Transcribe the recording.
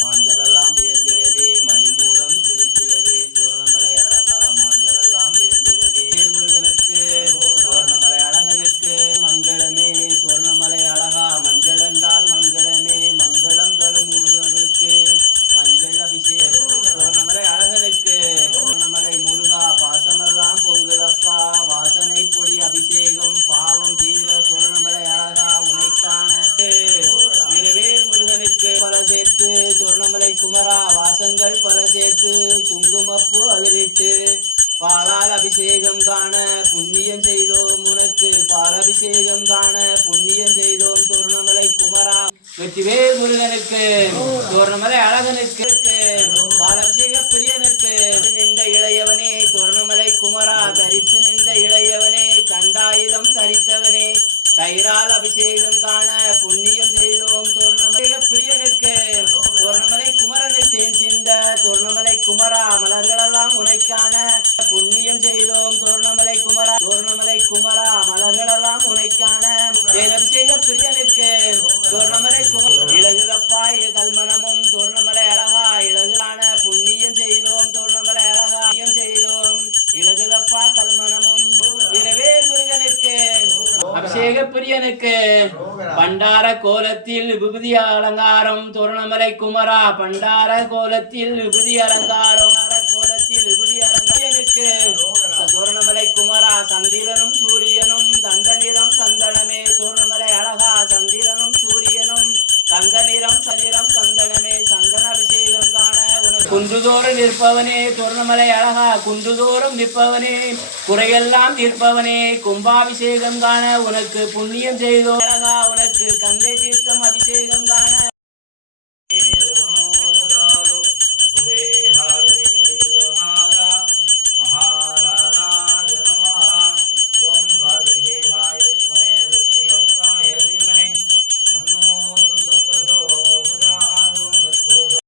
மாந்தரெல்லாம் உயர்ந்திடவே மணிமூலம் திருத்திடவே சுவர்ணமலை அழகா மாந்தரெல்லாம் உயர்ந்திடவே முருகனுக்கு சுவர்ணமலை அழகனுக்கு மங்களமே சுவர்ணமலை அழகா மஞ்சள் என்றால் மங்களமே மங்களம் தரும் முருகனுக்கு மஞ்சள் அபிஷேகம் சுவர்ணமலை அழகனுக்கு சுவர்ணமலை முருகா பாசமெல்லாம் பொங்குதப்பா வாசனை பொடி அபிஷேகம் பாவம் தீர சுவர்ணமலை அழகா உனைக்கான வீரவேல் முருகனுக்கு பல சேர்த்து சுவர்ணமலை குமரா வாசங்கள் பல சேர்த்து குங்குமப்பூ அதிரிட்டு பாலால் அபிஷேகம் காண புண்ணியம் செய்தோம் உனக்கு பால் அபிஷேகம் காண புண்ணியம் செய்தோம் சுவர்ணமலை குமரா வெற்றிவேல் முருகனுக்கு சுவர்ணமலை அழகனுக்கு பாலபிஷேக பிரியனுக்கு நின்ற இளையவனே சுவர்ணமலை குமரா தரித்து நின்ற இளையவனே தண்டாயுதம் தரித்தவனே கைரால் அபிஷேகம் காண புண்ணியம் செய்தோம் சுவர்ணமலை பிரியனுக்கு சுவர்ணமலை குமரனுக்கு தேன் சிந்த சுவர்ணமலை குமரா மலர்களெல்லாம் உனைக்கான புண்ணியம் செய்தோம் சுவர்ணமலை குமரா சுவர்ணமலை குமரா மலர்களெல்லாம் உனைக்கான தேன் அபிஷேக பிரியனுக்கு சுவர்ணமலை குமரா இலகுதப்பா கல்மனமும் சுவர்ணமலை அழகா இலகுதான புண்ணியம் செய்தோம் சுவர்ணமலை அழகா செய்தோம் இலகுதப்பா கல்மனமும் வீரவேல் முருகனுக்கு அபிஷேக பிரியனுக்கு பண்டார கோலத்தில் விபூதி அலங்காரம் சுவர்ணமலை குமரா பண்டார கோலத்தில் விபூதி அலங்காரம் கோலத்தில் விபூதி அலங்காரனுக்கு சுவர்ணமலை குமரா சந்திரனும் சூரியனும் தந்த நிறம் சந்தனமே சுவர்ணமலை அழகா சந்திரனும் சூரியனும் தந்த நிறம் சந்திரம் சந்தனமே சந்தன அபிஷேகம் காண உனக்கு குன்றுதோறும் நிற்பவனே சுவர்ணமலை அழகா குன்றுதோறும் நிற்பவனே குறையெல்லாம் தீர்ப்பவனே கும்பாபிஷேகம் காண உனக்கு புண்ணியம் செய்தோ அழகா உனக்கு கங்கை தீர்த்தம் அபிஷேகம் காண